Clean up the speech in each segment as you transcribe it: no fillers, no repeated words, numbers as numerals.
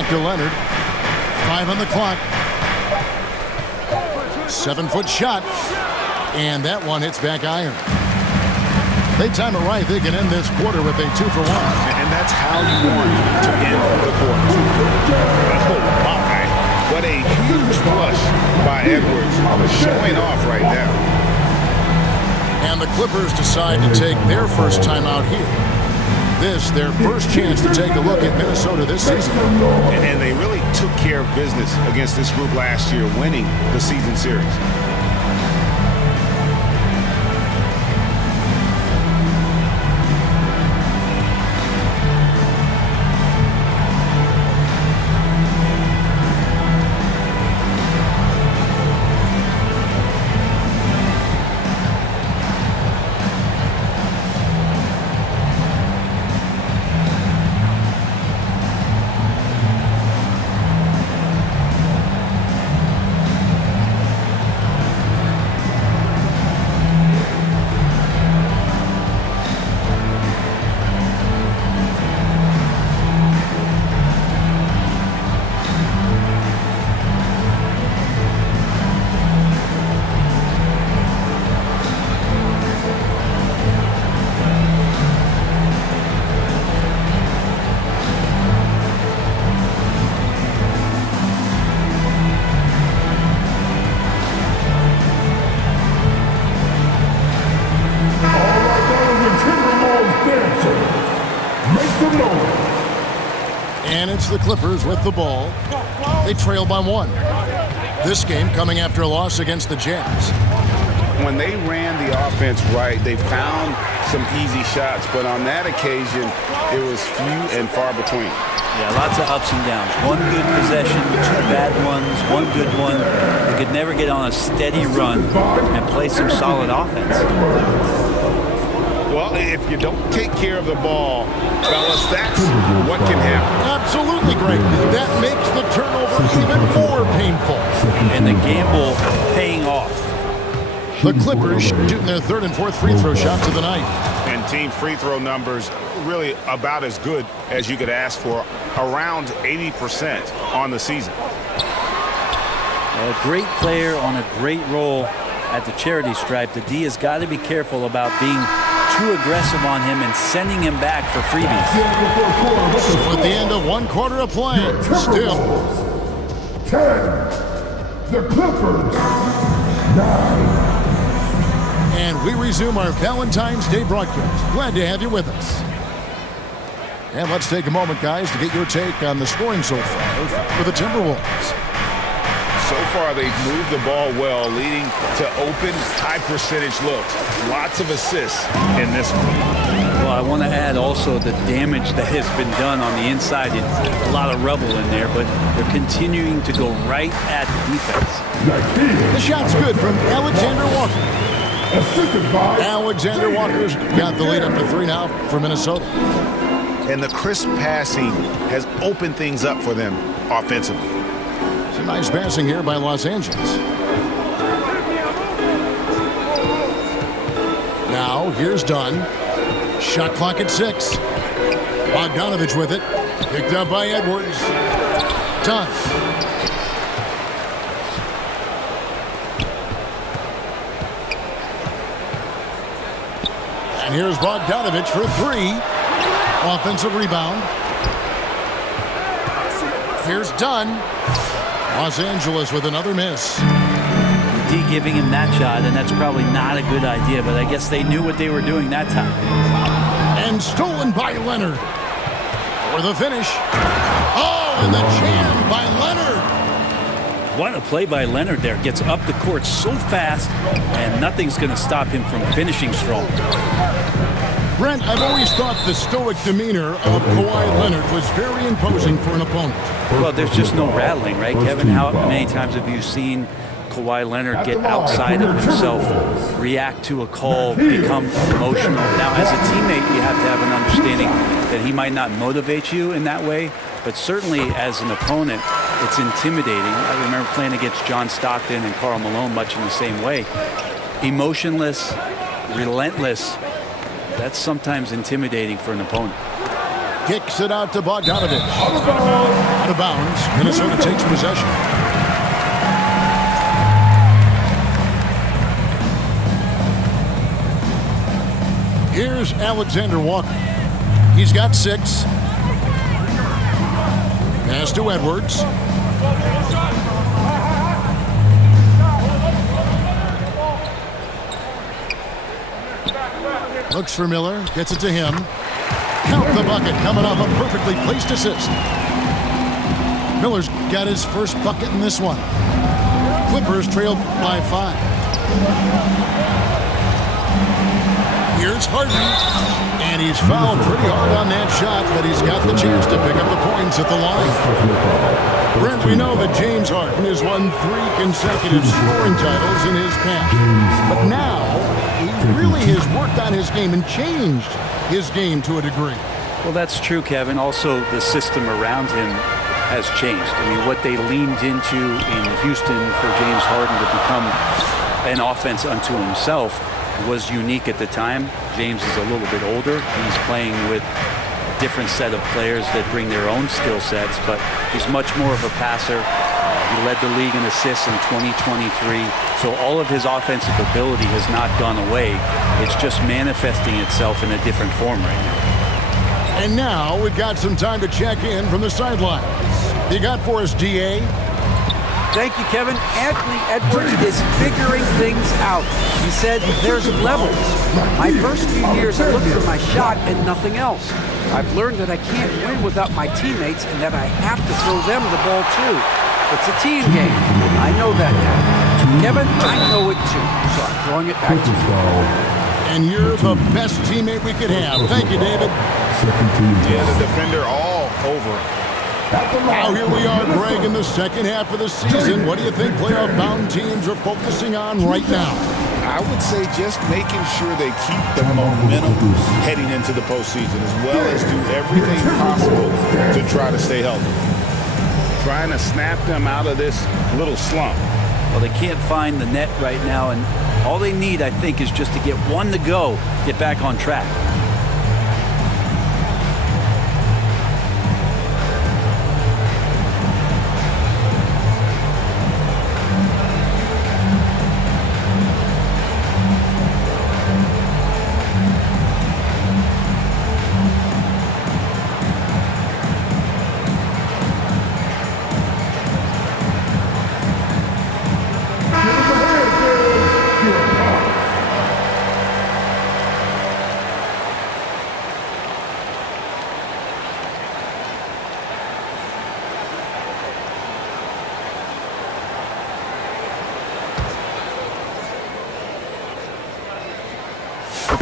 Back to Leonard. 5 on the clock. 7-foot shot. And that one hits back iron. They time it right. They can end this quarter with a 2-for-1. And that's how you want to end the quarter. Oh, my. What a huge push by Edwards. Showing off right now. And the Clippers decide to take their first timeout here. This, their first chance to take a look at Minnesota this season. And they really took care of business against this group last year, winning the season series. And it's the Clippers with the ball. They trail by 1. This game coming after a loss against the Jazz. When they ran the offense right, they found some easy shots, but on that occasion, it was few and far between. Yeah, lots of ups and downs. One good possession, 2 bad ones, 1 good one. They could never get on a steady run and play some solid offense. Well, if you don't take care of the ball, fellas, that's what can happen. Absolutely great. That makes the turnover even more painful. And the gamble paying off. The Clippers shooting their 3rd and 4th free throw shots of the night. And team free throw numbers really about as good as you could ask for, around 80% on the season. A great player on a great role at the charity stripe. The D has got to be careful about being too aggressive on him and sending him back for freebies. So at the end of 1 quarter of play, still 10. The Clippers 9. And we resume our Valentine's Day broadcast. Glad to have you with us. And let's take a moment, guys, to get your take on the scoring so far for the Timberwolves. So far, they've moved the ball well, leading to open, high-percentage looks. Lots of assists in this one. Well, I want to add also the damage that has been done on the inside. It's a lot of rubble in there, but they're continuing to go right at the defense. The shot's good from Alexander Walker. Alexander Walker's got the lead up to 3 now for Minnesota. And the crisp passing has opened things up for them offensively. Some nice passing here by Los Angeles. Now, here's Dunn. Shot clock at 6. Bogdanovich with it. Picked up by Edwards. Dunn. And here's Bogdanovich for 3. Offensive rebound. Here's Dunn. Los Angeles with another miss. D giving him that shot, and that's probably not a good idea, but I guess they knew what they were doing that time. And stolen by Leonard. For the finish. Oh, and the jam by Leonard. What a play by Leonard there. Gets up the court so fast, and nothing's going to stop him from finishing strong. Brent, I've always thought the stoic demeanor of Kawhi Leonard was very imposing for an opponent. Well, there's just no rattling, right, Kevin? How many times have you seen Kawhi Leonard get outside of himself, react to a call, become emotional? Now, as a teammate, you have to have an understanding that he might not motivate you in that way, but certainly as an opponent, it's intimidating. I remember playing against John Stockton and Karl Malone much in the same way. Emotionless, relentless. That's sometimes intimidating for an opponent. Kicks it out to Bogdanovich. Out of bounds. Minnesota takes possession. Here's Alexander Walker. He's got 6. Pass to Edwards. Looks for Miller. Gets it to him. Count the bucket coming off a perfectly placed assist. Miller's got his first bucket in this one. Clippers trail by 5. Here's Harden. And he's fouled pretty hard on that shot, but he's got the chance to pick up the points at the line. Brent, we know that James Harden has won 3 consecutive scoring titles in his past. But now, he really has worked on his game and changed his game to a degree. Well, that's true, Kevin. Also, the system around him has changed. I mean, what they leaned into in Houston for James Harden to become an offense unto himself was unique at the time. James is a little bit older. He's playing with a different set of players that bring their own skill sets, but he's much more of a passer. He led the league in assists in 2023. So all of his offensive ability has not gone away. It's just manifesting itself in a different form right now. And now we've got some time to check in from the sidelines. You got for us, DA? Thank you, Kevin. Anthony Edwards is figuring things out. He said there's levels. My first few years, I looked for my shot and nothing else. I've learned that I can't win without my teammates and that I have to throw them the ball too. It's a team game. I know that now. Kevin, I know it too. So I'm throwing it back to you. And you're the best teammate we could have. Thank you, David. Yeah, the defender all over him. Now here we are, Greg, in the second half of the season. What do you think playoff-bound teams are focusing on right now? I would say just making sure they keep the momentum heading into the postseason, as well as do everything possible to try to stay healthy. Trying to snap them out of this little slump. Well, they can't find the net right now, and all they need, I think, is just to get one to go, get back on track.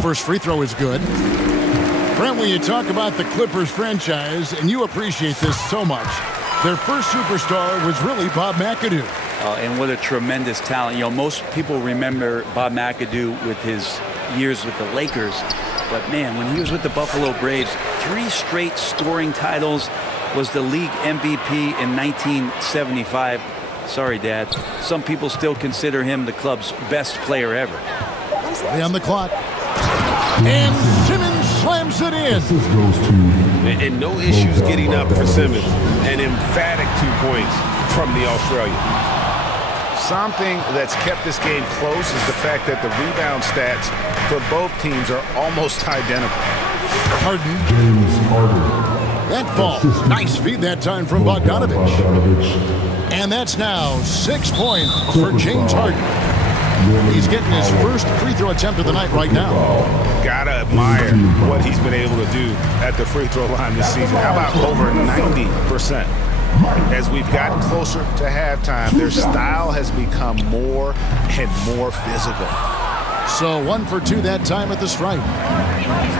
First free throw is good. Brent, when you talk about the Clippers franchise, and you appreciate this so much, their first superstar was really Bob McAdoo. And what a tremendous talent. You know, most people remember Bob McAdoo with his years with the Lakers. But, man, when he was with the Buffalo Braves, 3 straight scoring titles, was the league MVP in 1975. Sorry, Dad. Some people still consider him the club's best player ever. Play on the clock. And Simmons slams it in. And no issues getting up for Simmons. An emphatic 2 points from the Australian. Something that's kept this game close is the fact that the rebound stats for both teams are almost identical. Harden. That ball. Nice feed that time from Bogdanovich. And that's now 6 points for James Harden. He's getting his first free throw attempt of the night right now. Gotta admire what he's been able to do at the free throw line this season. How about over 90%? As we've gotten closer to halftime, their style has become more and more physical. So 1 for 2 that time at the stripe.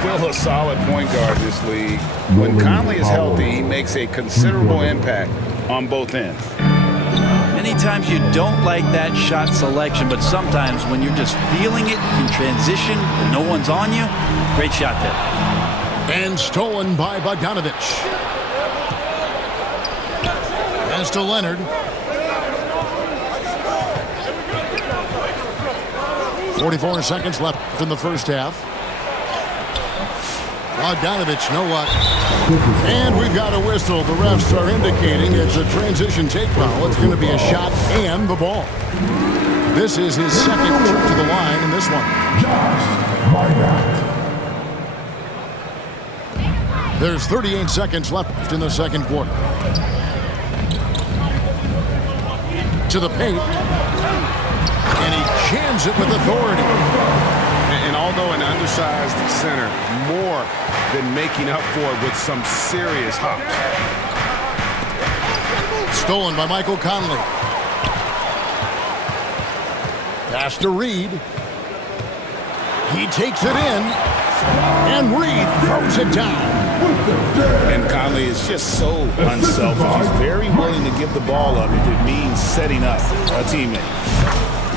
Still a solid point guard this league. When Conley is healthy, he makes a considerable impact on both ends. Many times you don't like that shot selection, but sometimes when you're just feeling it in transition and no one's on you, great shot there. And stolen by Bogdanovich. Pass to Leonard. 44 seconds left in the first half. Bogdanovich, no luck. And we've got a whistle. The refs are indicating it's a transition take foul. It's going to be a shot and the ball. This is his second trip to the line in this one. There's 38 seconds left in the second quarter. To the paint. And he jams it with authority. And although an undersized center, more than making up for it with some serious hops. Stolen by Michael Conley. Pass to Reed. He takes it in. And Reed throws it down. And Conley is just so unselfish. He's very willing to give the ball up if it means setting up a teammate.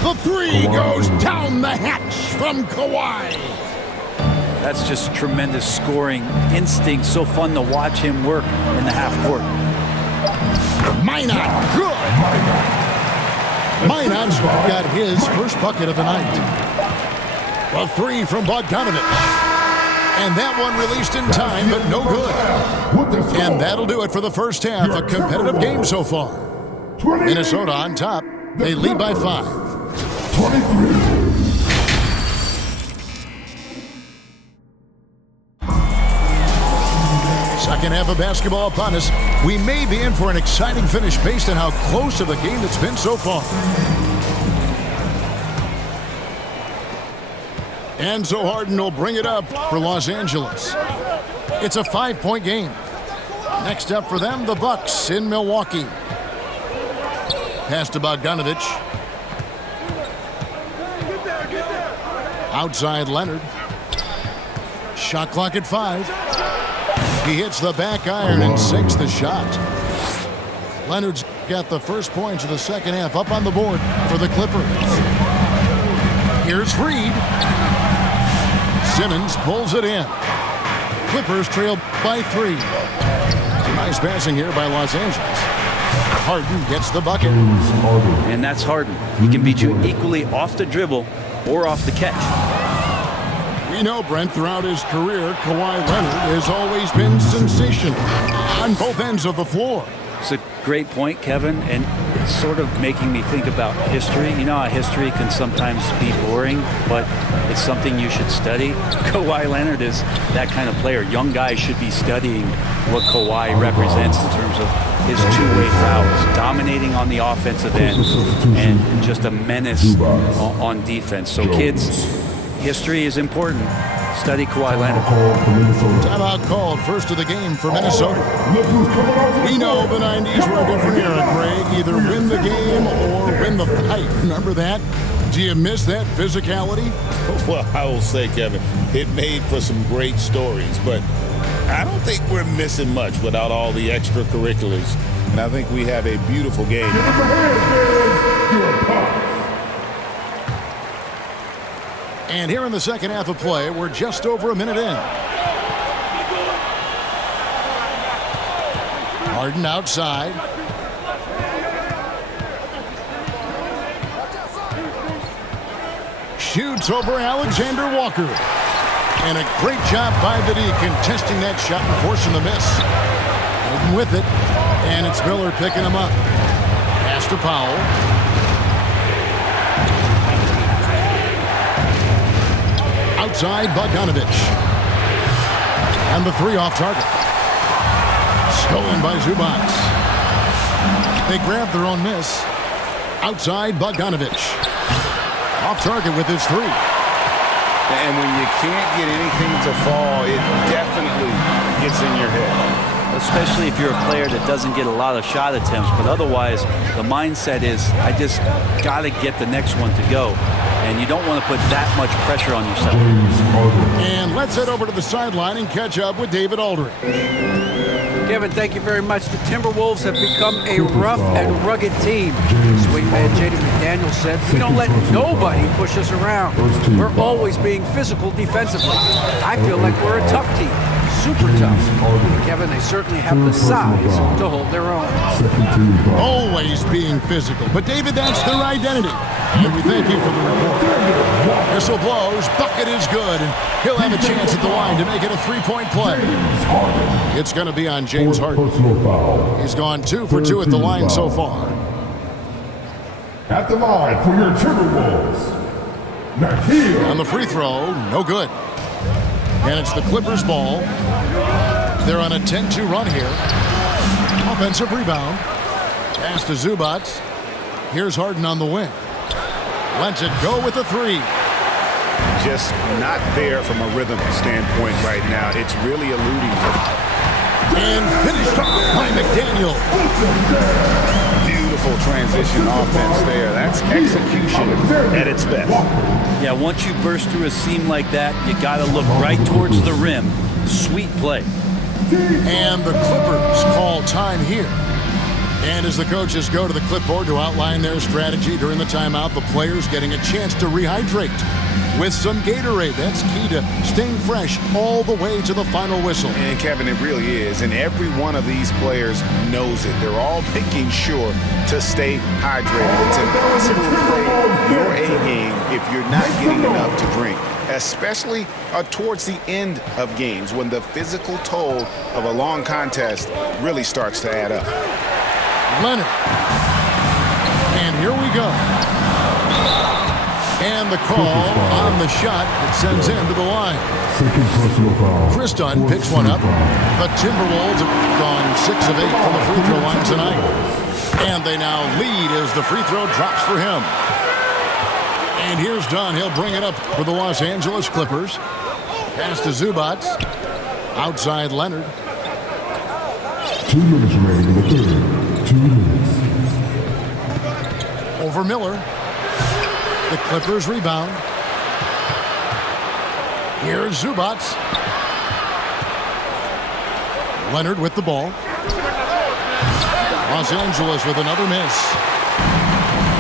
The three goes down the hatch from Kawhi. That's just tremendous scoring instinct. So fun to watch him work in the half court. Minot, good. Minot's got his first bucket of the night. A three from Bogdanovich. And that one released in time, but no good. And that'll do it for the first half. A competitive game so far. Minnesota on top. They lead by 5. 23. Second half of basketball upon us. We may be in for an exciting finish based on how close of a game it's been so far. Enzo Harden will bring it up for Los Angeles. It's a 5-point game. Next up for them, the Bucks in Milwaukee. Pass to Bogdanovich. Outside Leonard. Shot clock at 5. He hits the back iron and sinks the shot. Leonard's got the first points of the second half up on the board for the Clippers. Here's Reed. Simmons pulls it in. Clippers trail by 3. Nice passing here by Los Angeles. Harden gets the bucket. And that's Harden. He can beat you equally off the dribble or off the catch. We know, Brent, throughout his career, Kawhi Leonard has always been sensational on both ends of the floor. It's a great point, Kevin, and it's sort of making me think about history. You know how history can sometimes be boring, but it's something you should study. Kawhi Leonard is that kind of player. Young guys should be studying what Kawhi represents in terms of his two-way routes, dominating on the offensive end, and just a menace on defense. So kids, history is important. Study Kawhi Leonard. Timeout called, first of the game for Minnesota. We know the 90s were a different era, Greg. Either win the game or win the fight. Remember that? Do you miss that physicality? Well, I will say, Kevin, it made for some great stories, but I don't think we're missing much without all the extracurriculars. And I think we have a beautiful game. And here in the second half of play, we're just over a minute in. Harden outside. Shoots over Alexander Walker. And a great job by Viddy contesting that shot and forcing the miss. Harden with it. And it's Miller picking him up. Pass to Powell. Outside Bogdanovich. And the 3 off target. Stolen by Zubac. They grab their own miss. Outside Bogdanovich. Off target with his 3. And when you can't get anything to fall, it definitely gets in your head. Especially if you're a player that doesn't get a lot of shot attempts, but otherwise the mindset is, I just got to get the next one to go. And you don't want to put that much pressure on yourself. And let's head over to the sideline and catch up with David Aldridge. Kevin, thank you very much. The Timberwolves have become a rough and rugged team. Swingman J.D. McDaniel said, we don't let nobody push us around. We're always being physical defensively. I feel like we're a tough team. super tough. Kevin, they certainly have the size to hold their own. Always being physical. But, David, that's their identity. And we thank you for the report. Whistle blows. Bucket is good. And he'll have a chance at the line to make it a three-point play. It's going to be on James Harden. He's gone 2 for 2 at the line so far. At the line for your Timberwolves, Nakia. On the free throw, no good. And it's the Clippers' ball. They're on a 10-2 run here. Offensive rebound. Pass to Zubac. Here's Harden on the wing. Lets it go with a 3. Just not there from a rhythm standpoint right now. It's really eluding him. And finished off by McDaniel. Beautiful transition offense there. That's execution at its best. Yeah, once you burst through a seam like that, you got to look right towards the rim. Sweet play. And the Clippers call time here. And as the coaches go to the clipboard to outline their strategy during the timeout, the players getting a chance to rehydrate with some Gatorade. That's key to staying fresh all the way to the final whistle. And Kevin, it really is. And every one of these players knows it. They're all making sure to stay hydrated. It's impossible to play your A game if you're not getting enough to drink, especially towards the end of games when the physical toll of a long contest really starts to add up. Leonard. And here we go. And the call on the shot that sends him to the line. Chris Dunn picks one up. The Timberwolves have gone 6 of 8 from the free throw line tonight. And they now lead as the free throw drops for him. And here's Dunn. He'll bring it up for the Los Angeles Clippers. Pass to Zubac. Outside Leonard. 2 minutes remaining in the third. 2 minutes. Over Miller. The Clippers rebound. Here's Zubac. Leonard with the ball. Los Angeles with another miss.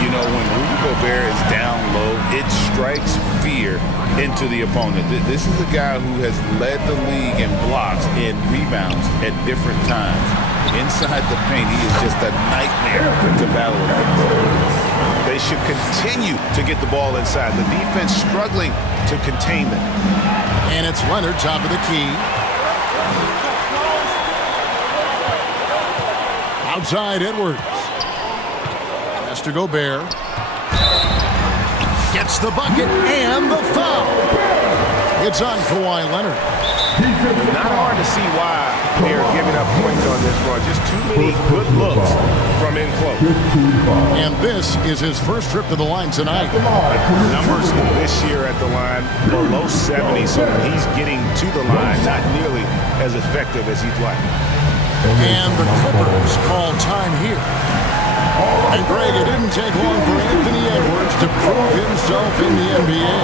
You know, when Rudy Gobert is down low, it strikes fear into the opponent. This is a guy who has led the league in blocks and rebounds at different times. Inside the paint, he is just a nightmare to battle against. They should continue to get the ball inside. The defense struggling to contain them. And it's Leonard, top of the key. Outside Edwards. Pass to Gobert. Gets the bucket and the foul. It's on Kawhi Leonard. Not hard to see why they're giving up points on this run. Just too many good looks from in close. And this is his first trip to the line tonight. Numbers this year at the line below 70, so when he's getting to the line, not nearly as effective as he'd like. And the Clippers call time here. And Greg, it didn't take long for Anthony Edwards to prove himself in the NBA.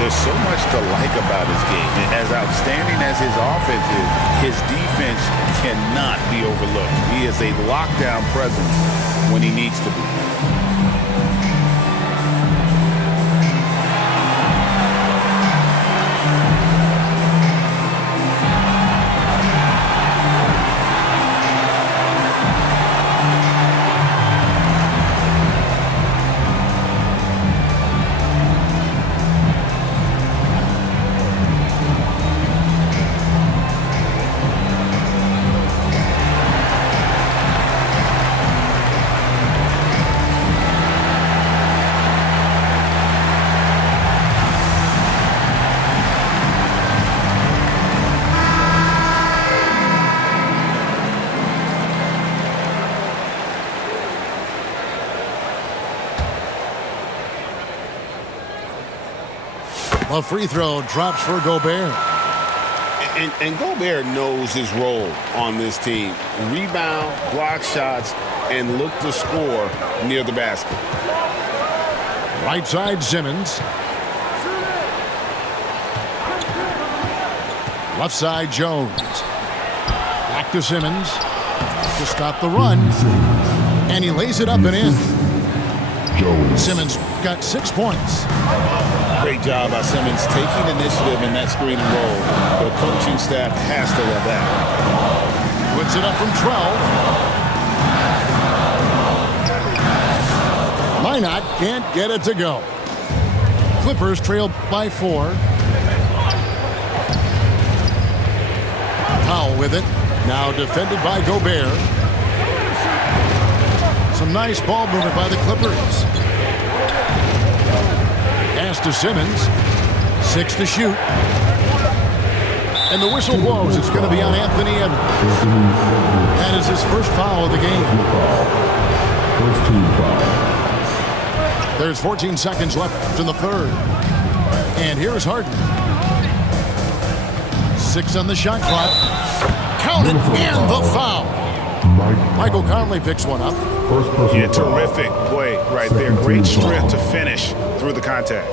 There's so much to like about his game. And as outstanding as his offense is, his defense cannot be overlooked. He is a lockdown presence when he needs to be. A free throw drops for Gobert. And Gobert knows his role on this team. Rebound, block shots, and look to score near the basket. Right side Simmons. Left side Jones. Back to Simmons to stop the run. And he lays it up and in. Jones. Simmons got 6 points. Great job by Simmons taking initiative in that screen and roll. The coaching staff has to love that. Puts it up from 12. Minot can't get it to go. Clippers trail by 4. Powell with it. Now defended by Gobert. Some nice ball movement by the Clippers. Pass to Simmons. 6 to shoot. And the whistle blows. It's going to be on Anthony Edwards. That is his first foul of the game. First team foul. There's 14 seconds left in the third. And here's Harden. 6 on the shot clock. Count it, and the foul. Michael Conley picks one up. Yeah, terrific play right there. Great strength to finish through the contact.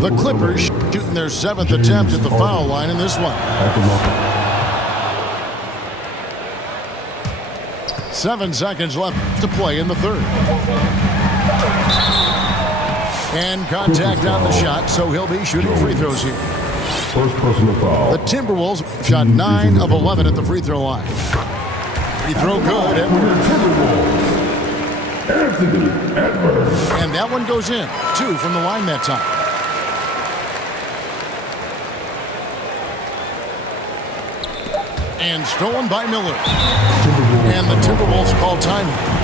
The Clippers shooting their 7th attempt at the foul line in this one. 7 seconds left to play in the third. And contact on the shot, so he'll be shooting free throws here. First personal foul. The Timberwolves shot 9 of 11 at the free throw line. Free throw good. Anthony Edwards. And that one goes in. 2 from the line that time. And stolen by Miller. And the Timberwolves call timeout.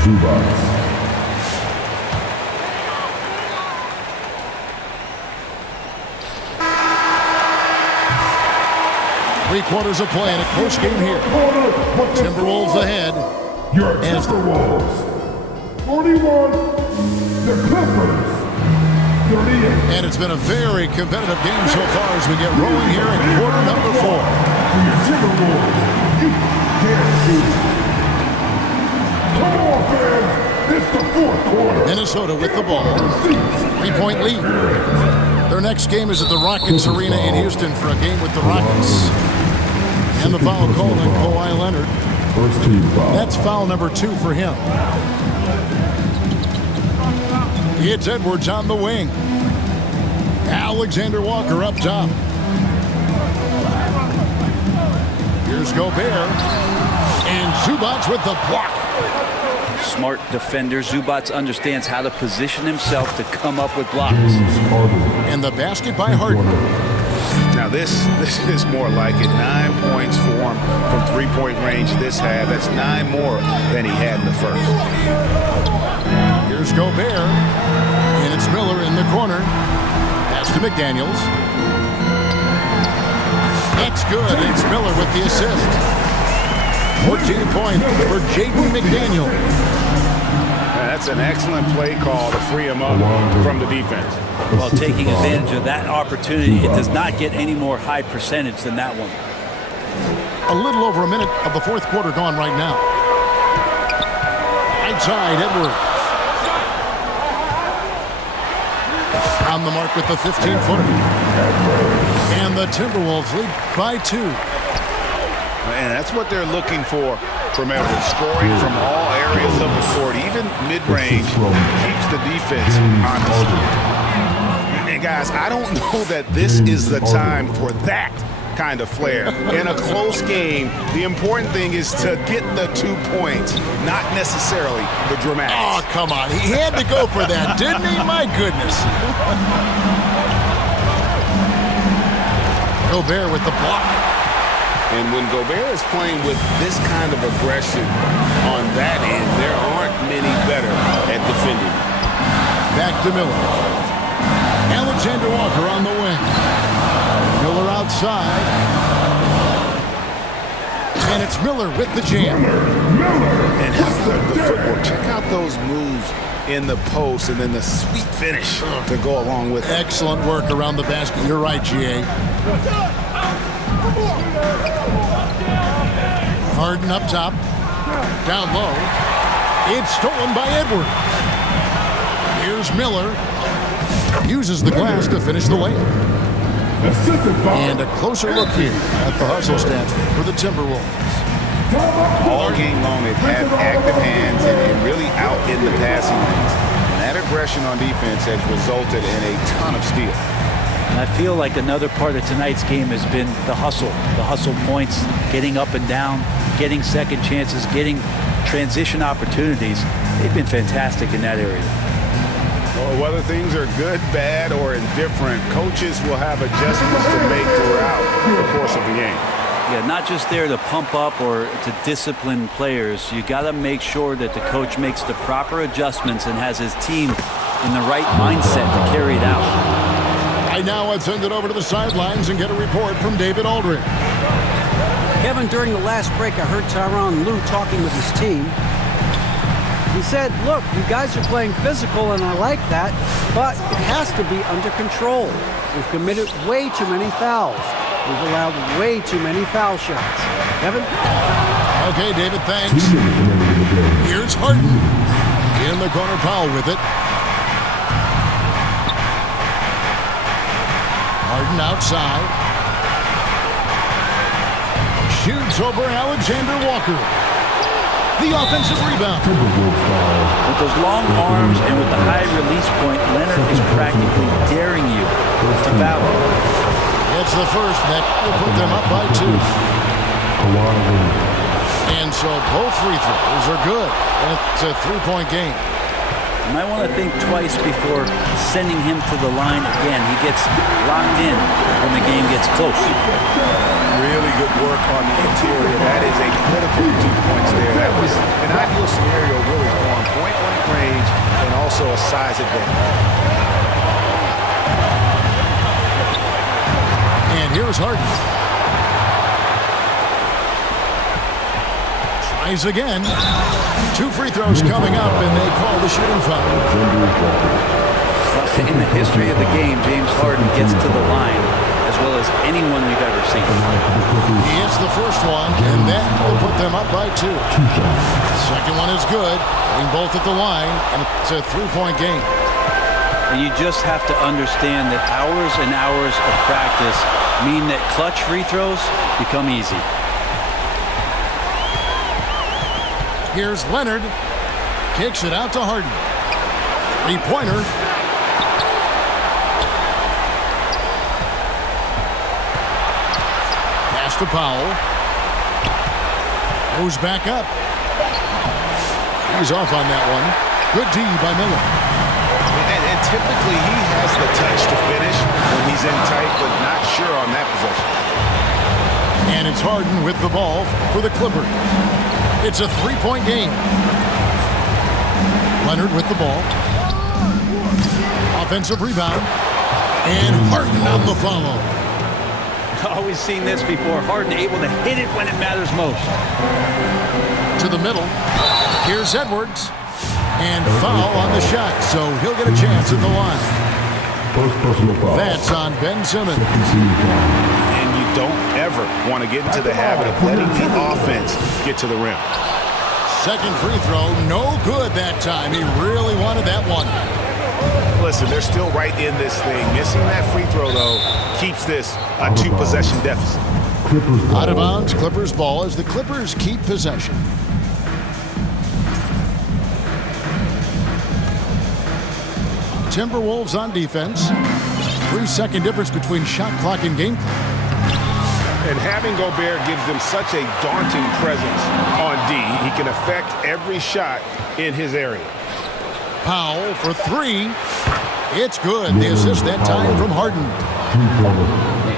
Zubats. 3 quarters of play in a close game here. Timberwolves ahead. Your Timberwolves. 41. The Clippers. 38. And it's been a very competitive game so far as we get rolling here in quarter number 4. For your Timberwolves, you can't shoot. Come on, fans. It's the fourth quarter. Minnesota with the ball. 3-point lead. Their next game is at the Rockets Arena in Houston for a game with the Rockets. And the foul called on Kawhi Leonard. First team foul. That's foul number 2 for him. It's Edwards on the wing. Alexander Walker up top. Here's Gobert. And Zubats with the block. Smart defender. Zubats understands how to position himself to come up with blocks. And the basket by Harden. Now this is more like it. 9 points for him from three-point range this half. That's 9 more than he had in the first. Here's Gobert. And it's Miller in the corner. Pass to McDaniels. That's good. It's Miller with the assist. 14 points for Jaden McDaniels. That's an excellent play call to free him up from the defense. While taking advantage of that opportunity, it does not get any more high percentage than that one. A little over a minute of the fourth quarter gone right now. Right side, Edwards. On the mark with the 15-footer. And the Timberwolves lead by 2. Man, that's what they're looking for from Edwards. Scoring from all areas of the court, even mid-range, keeps the defense honest. And guys, I don't know that this is the time for that kind of flair. In a close game, the important thing is to get the 2 points, not necessarily the dramatics. Oh, come on. He had to go for that, didn't he? My goodness. Gobert with the block. And when Gobert is playing with this kind of aggression on that end, there aren't many better at defending. Back to Miller. Alexander Walker on the wing. Miller outside. And it's Miller with the jam. And how about the footwork? Check out those moves in the post and then the sweet finish to go along with it. Excellent work around the basket. You're right, G.A. Harden up top. Down low. It's stolen by Edwards. Here's Miller. Uses the glass to finish the layup. And a closer look here at the hustle stats for the Timberwolves. All game long, they've had active hands and really out in the passing lanes. And that aggression on defense has resulted in a ton of steals. And I feel like another part of tonight's game has been the hustle points, getting up and down, getting second chances, getting transition opportunities. They've been fantastic in that area. Well, whether things are good, bad, or indifferent, coaches will have adjustments to make throughout the course of the game. Yeah, not just there to pump up or to discipline players. You got to make sure that the coach makes the proper adjustments and has his team in the right mindset to carry it out. Right now, let's send it over to the sidelines and get a report from David Aldridge. Kevin, during the last break, I heard Tyronn Lue talking with his team. He said, look, you guys are playing physical, and I like that, but it has to be under control. We've committed way too many fouls. We've allowed way too many foul shots. Kevin? Okay, David, thanks. Here's Harden. In the corner, Powell with it. Harden outside. Shoots over Alexander Walker. The offensive rebound. With those long arms and with the high release point, Leonard is practically daring you to foul. It's the first that will put them up by 2. And so both free throws are good. And it's a 3-point game. You might want to think twice before sending him to the line again. He gets locked in when the game gets close. Really good work on the interior. That is a critical 2 points there. That was an ideal scenario really for him. Point-blank range and also a size advantage. And here's Harden. Tries again. 2 free throws coming up, and they call the shooting foul. In the history of the game, James Harden gets to the line as well as anyone we've ever seen. He hits the first one, and that will put them up by 2. Second one is good, getting both at the line, and it's a 3-point game. And you just have to understand that hours and hours of practice mean that clutch free throws become easy. Here's Leonard. Kicks it out to Harden. 3-pointer. Pass to Powell. Goes back up. He's off on that one. Good D by Miller. And typically he has the touch to finish when he's in tight, but not sure on that possession. And it's Harden with the ball for the Clippers. It's a 3-point game. Leonard with the ball. Offensive rebound. And Harden on the follow. Always seen this before. Harden able to hit it when it matters most. To the middle. Here's Edwards. And foul on the shot, so he'll get a chance at the line. First personal foul. That's on Ben Simmons. And you don't ever want to get into the habit of letting the offense get to the rim. Second free throw, no good that time. He really wanted that one. Listen, they're still right in this thing. Missing that free throw, though, keeps this a 2-possession deficit. Out of bounds, Clippers ball as the Clippers keep possession. Timberwolves on defense. 3-second difference between shot clock and game clock. And having Gobert gives them such a daunting presence on D. He can affect every shot in his area. Powell for 3. It's good. The assist that time from Harden.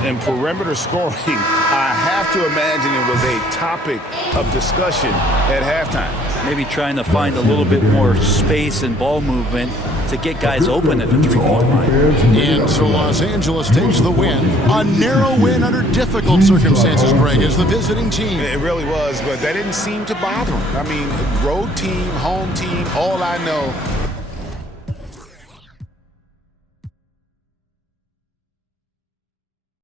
And perimeter scoring, I have to imagine it was a topic of discussion at halftime. Maybe trying to find a little bit more space and ball movement to get guys open at the three-point line. And so Los Angeles takes the win. A narrow win under difficult circumstances, Greg, as the visiting team. It really was, but that didn't seem to bother them. I mean, road team, home team, all I know